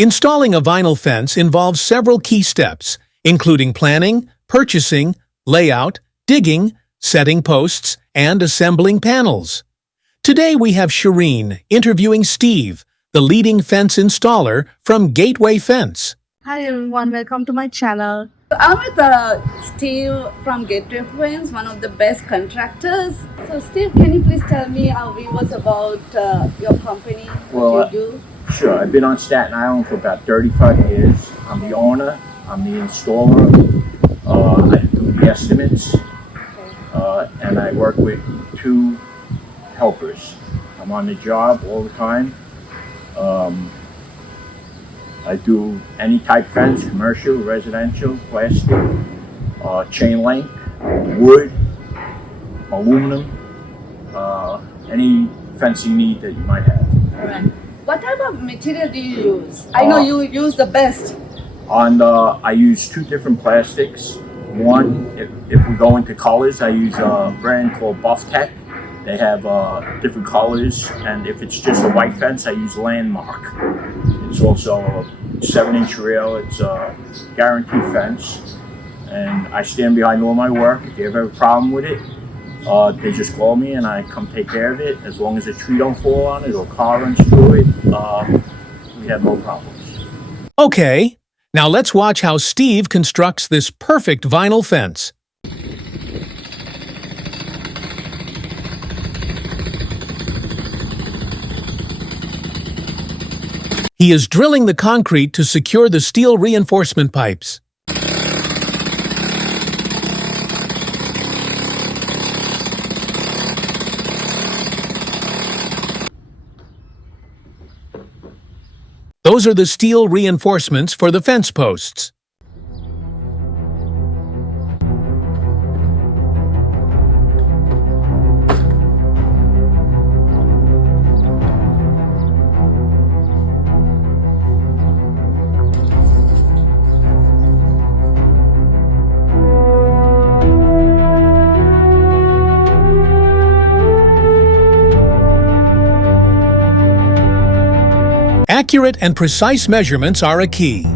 Installing a vinyl fence involves several key steps, including planning, purchasing, layout, digging, setting posts, and assembling panels. Today we have Shireen interviewing Steve, the leading fence installer from Gateway Fence. Hi everyone, welcome to my channel. I'm with Steve from Gateway Fence, one of the best contractors. So Steve, can you please tell me our viewers about your company, what you do? Sure. I've been on Staten Island for about 35 years. I'm the owner, I'm the installer, I do the estimates, and I work with two helpers. I'm on the job all the time. I do any type fence, commercial, residential, plastic, chain link, wood, aluminum, any fencing need that you might have. Right. What type of material do you use? I know you use the best. I use two different plastics. One, if we go into colors, I use a brand called Buff Tech. They have different colors, and if it's just a white fence, I use Landmark. It's also a 7-inch rail. It's a guaranteed fence, and I stand behind all my work. If you ever have a problem with it, they just call me and I come take care of it. As long as a tree don't fall on it or a car runs through it, we have no problems. Okay, now let's watch how Steve constructs this perfect vinyl fence. He is drilling the concrete to secure the steel reinforcement pipes. Those are the steel reinforcements for the fence posts. Accurate and precise measurements are a key.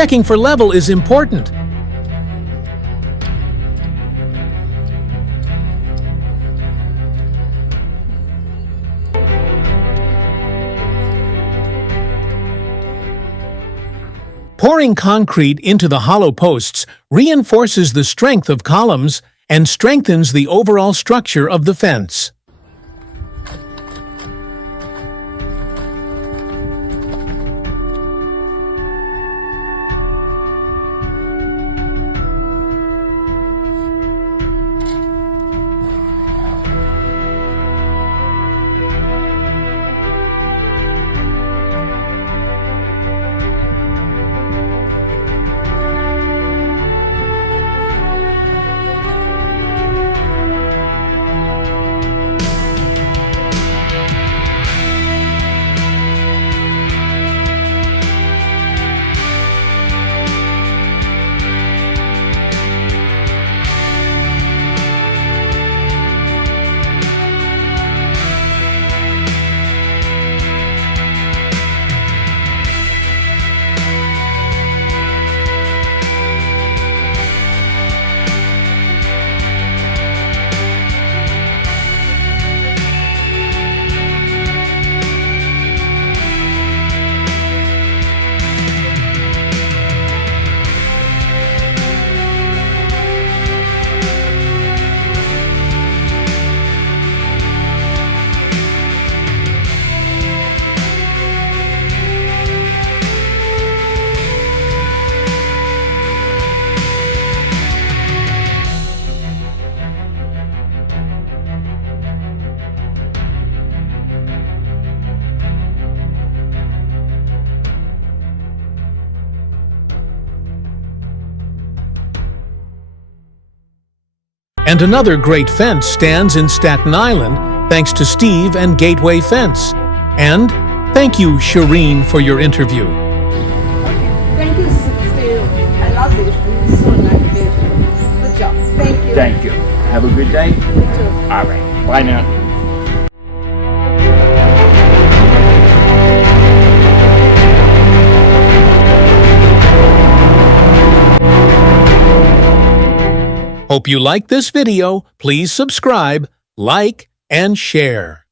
Checking for level is important. Pouring concrete into the hollow posts reinforces the strength of columns and strengthens the overall structure of the fence. And another great fence stands in Staten Island thanks to Steve and Gateway Fence. And thank you, Shireen, for your interview. Thank you, Steve. I love this. This is so nice. Beautiful. Good job. Thank you. Thank you. Have a good day. You too. All right. Bye now. Hope you liked this video. Please subscribe, like, and share.